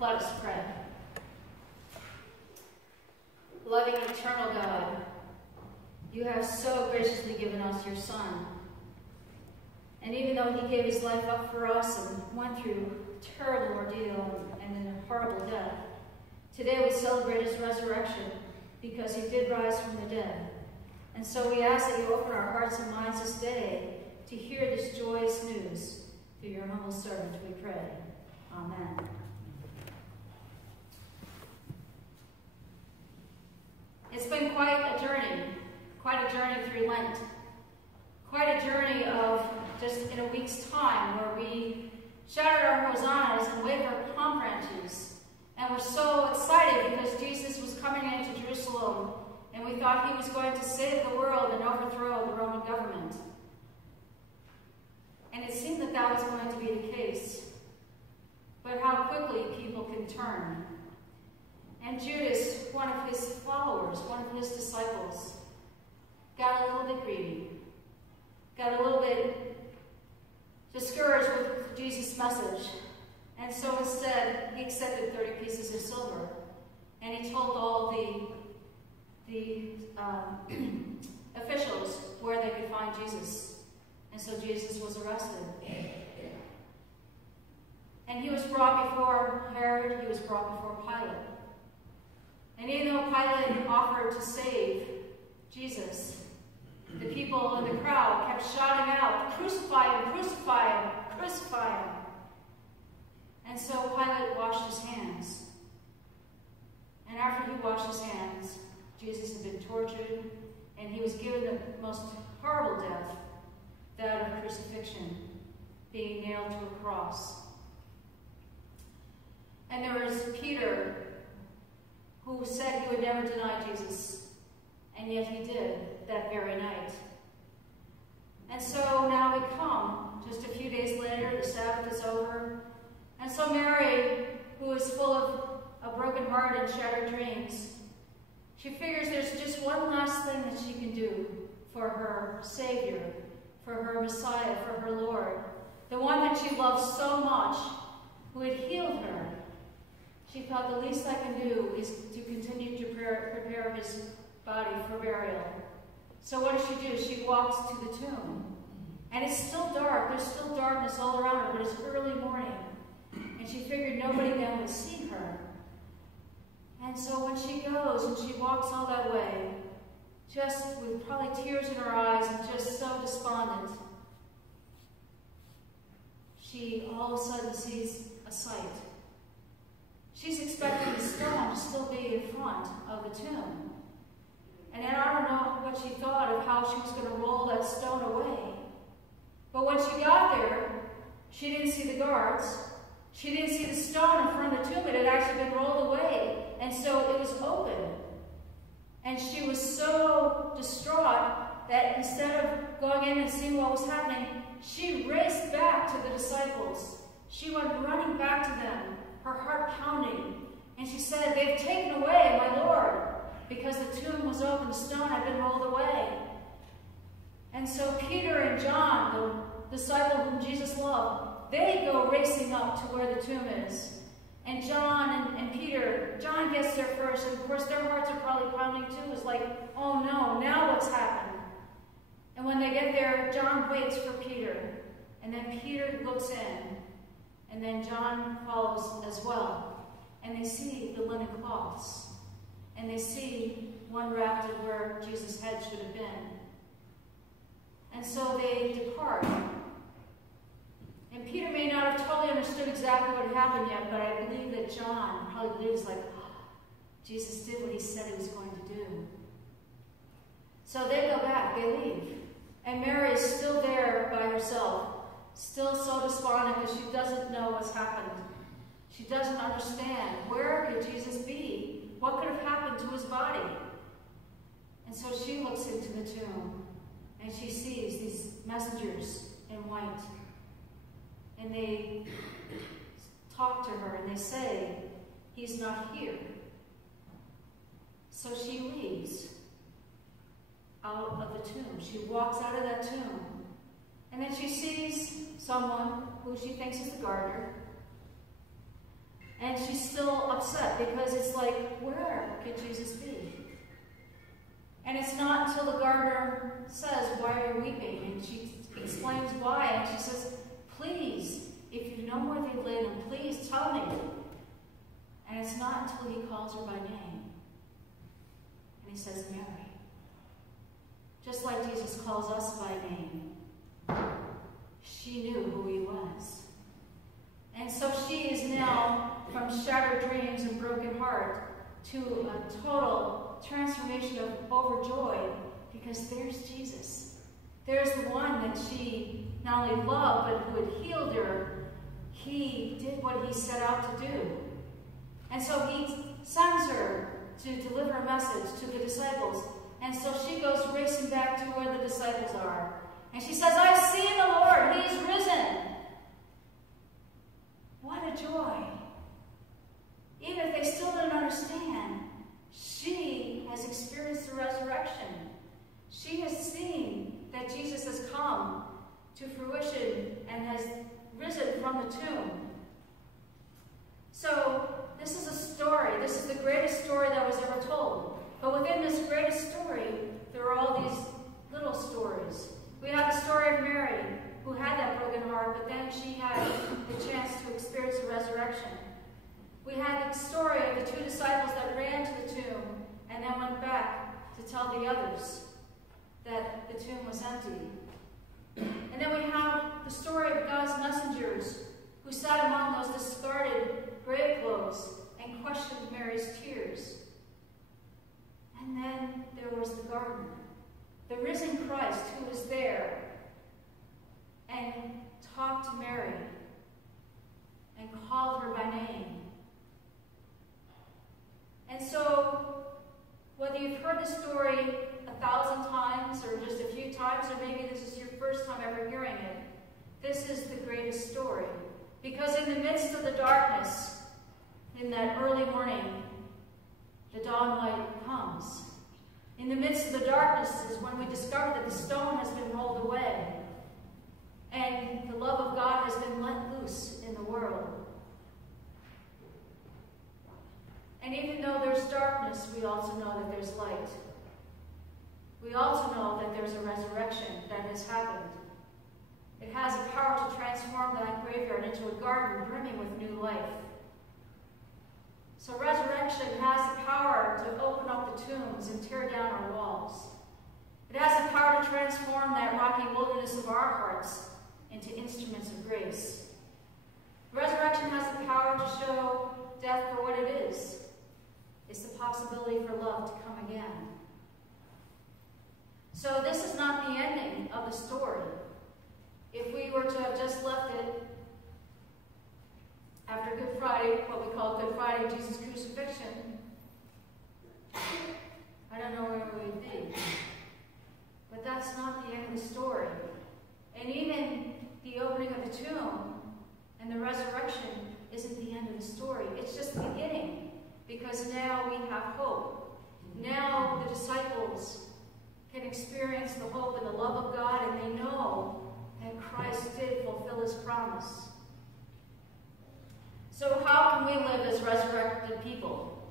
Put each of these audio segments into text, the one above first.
Let us pray. Loving eternal God, you have so graciously given us your Son. And even though he gave his life up for us and went through a terrible ordeal and a horrible death, today we celebrate his resurrection because he did rise from the dead. And so we ask that you open our hearts and minds this day to hear this joyous news. Through your humble servant we pray. Amen. It's been quite a journey through Lent. Quite a journey of just in a week's time where we shouted our hosannas and waved our palm branches. And we're so excited because Jesus was coming into Jerusalem and we thought he was going to save the world and overthrow the Roman government. And it seemed that that was going to be the case. But how quickly people can turn. And Judas, one of his followers, one of his disciples, got a little bit greedy, got a little bit discouraged with Jesus' message. And so instead, he accepted 30 pieces of silver. And he told all the officials where they could find Jesus. And so Jesus was arrested. And he was brought before Herod, he was brought before Pilate. And even though Pilate offered to save Jesus, the people in the crowd kept shouting out, "Crucify him, crucify him, crucify him." And so Pilate washed his hands. And after he washed his hands, Jesus had been tortured, and he was given the most horrible death, that of crucifixion, being nailed to a cross. And there was Peter, who said he would never deny Jesus, and yet he did that very night. And so now we come, just a few days later, the Sabbath is over, and so Mary, who is full of a broken heart and shattered dreams, she figures there's just one last thing that she can do for her Savior, for her Messiah, for her Lord, the one that she loves so much, who had healed her. She thought, the least I can do is to continue to prepare his body for burial. So what does she do? She walks to the tomb. And it's still dark. There's still darkness all around her, but it's early morning. And she figured nobody then would see her. And so when she goes and she walks all that way, just with probably tears in her eyes and just so despondent, she all of a sudden sees a sight. She's expecting the stone to still be in front of the tomb. And then I don't know what she thought of how she was going to roll that stone away. But when she got there, she didn't see the guards. She didn't see the stone in front of the tomb. It had actually been rolled away. And so it was open. And she was so distraught that instead of going in and seeing what was happening, she raced back to the disciples. She went running back to them, her heart pounding. And she said, "They've taken away my Lord," because the tomb was open, the stone had been rolled away. And so Peter and John, the disciple whom Jesus loved, they go racing up to where the tomb is. And John and Peter, John gets there first, and of course their hearts are probably pounding too. It's like, oh no, now what's happened? And when they get there, John waits for Peter. And then Peter looks in. And then John follows as well. And they see the linen cloths. And they see one wrapped in where Jesus' head should have been. And so they depart. And Peter may not have totally understood exactly what had happened yet, but I believe that John probably believes, like, oh, Jesus did what he said he was going to do. So they go back, they leave. And Mary is still there by herself, still so despondent because she doesn't know what's happened. She doesn't understand. Where could Jesus be? What could have happened to his body? And so she looks into the tomb, and she sees these messengers in white. And they talk to her, and they say, "He's not here." So she leaves out of the tomb. She walks out of that tomb. And then she sees someone who she thinks is the gardener. And she's still upset because it's like, where could Jesus be? And it's not until the gardener says, why are you weeping? And she explains why. And she says, please, if you know where they laid him, please tell me. And it's not until he calls her by name. And he says, Mary. Just like Jesus calls us by name. She knew who he was. And so she is now, from shattered dreams and broken heart, to a total transformation of overjoyed, because there's Jesus. There's the one that she not only loved, but who had healed her. He did what he set out to do. And so he sends her to deliver a message to the disciples. And so she goes racing back to where the disciples are. And she says, I've seen the Lord. He is risen. What a joy. Even if they still don't understand, she has experienced the resurrection. She has seen that Jesus has come to fruition and has risen from the tomb. So this is a story. This is the greatest story that was ever told. But within this greatest story, there are all these little stories. We have the story of Mary, who had that broken heart, but then she had the chance to experience the resurrection. We had the story of the two disciples that ran to the tomb and then went back to tell the others that the tomb was empty. And then we have the story of God's messengers who sat among those discarded grave clothes and questioned Mary's tears. And then there was the gardener, the risen Christ who was there and talked to Mary and called her by name. And so, whether you've heard the story 1,000 times or just a few times, or maybe this is your first time ever hearing it, this is the greatest story. Because in the midst of the darkness, in that early morning, the dawn light comes. In the midst of the darkness is when we discover that the stone has been rolled away and the love of God has been let loose in the world. And even though there's darkness, we also know that there's light. We also know that there's a resurrection that has happened. It has the power to transform that graveyard into a garden brimming with new life. So resurrection has the power to open up the tombs and tear down our walls. It has the power to transform that rocky wilderness of our hearts into instruments of grace. Resurrection has the power to show death for what it is. It's the possibility for love to come again. So this is not the ending of the story. If we were to have just left it after Good Friday, what we call Good Friday, Jesus' crucifixion, I don't know where we would be. But that's not the end of the story. And even the opening of the tomb and the resurrection isn't the end of the story. It's just the beginning, because now we have hope. Now the disciples can experience the hope and the love of God, and they know that Christ did fulfill his promise. So how can we live as resurrected people?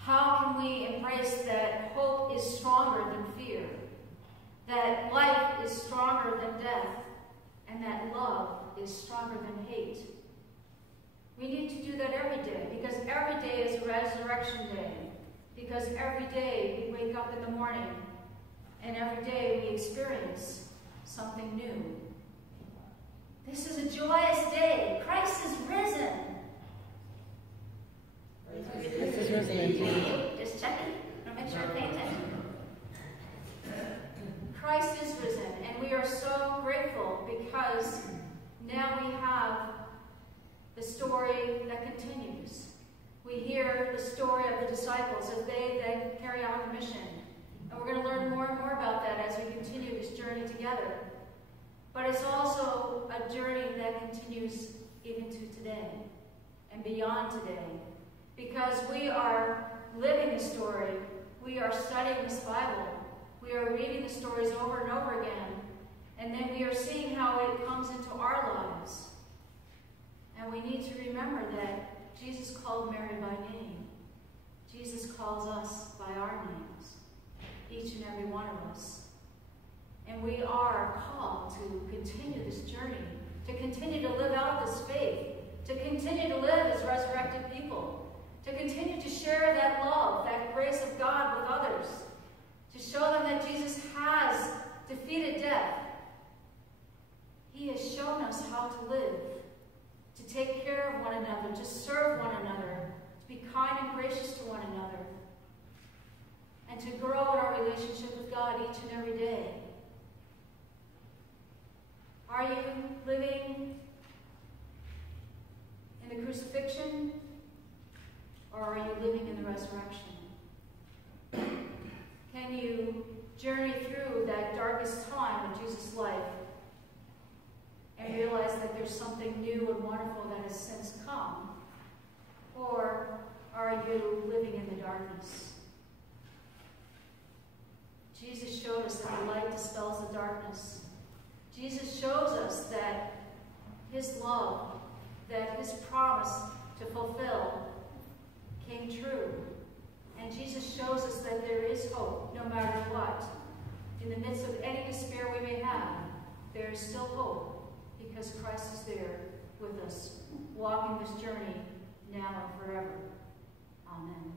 How can we embrace that hope is stronger than fear, that life is stronger than death, and that love is stronger than hate? We need to do that every day, because every day is a resurrection day, because every day we wake up in the morning, and every day we experience something new. This is a joyous day. Christ is risen. Christ is risen indeed. Just checking. I want to make sure I pay attention. Christ is risen, and we are so grateful because now we have the story that continues. We hear the story of the disciples as they then carry out the mission. And we're going to learn more and more about that as we continue this journey together. But it's also a journey that continues even to today and beyond today. Because we are living the story, we are studying this Bible, we are reading the stories over and over again, and then we are seeing how it comes into our lives. And we need to remember that Jesus called Mary by name. Jesus calls us by our names, each and every one of us. And we are called to continue this journey, to continue to live out this faith, to continue to live as resurrected people, to continue to share that love, that grace of God with others, to show them that Jesus has defeated death. He has shown us how to live, to take care of one another, to serve one another, to be kind and gracious to one another, and to grow in our relationship with God each and every day. Are you living in the crucifixion, or are you living in the resurrection? Can you journey through that darkest time of Jesus' life and realize that there's something new and wonderful that has since come? Or are you living in the darkness? Jesus showed us that the light dispels the darkness. Jesus shows us that his love, that his promise to fulfill came true. And Jesus shows us that there is hope no matter what. In the midst of any despair we may have, there is still hope because Christ is there with us, walking this journey now and forever. Amen.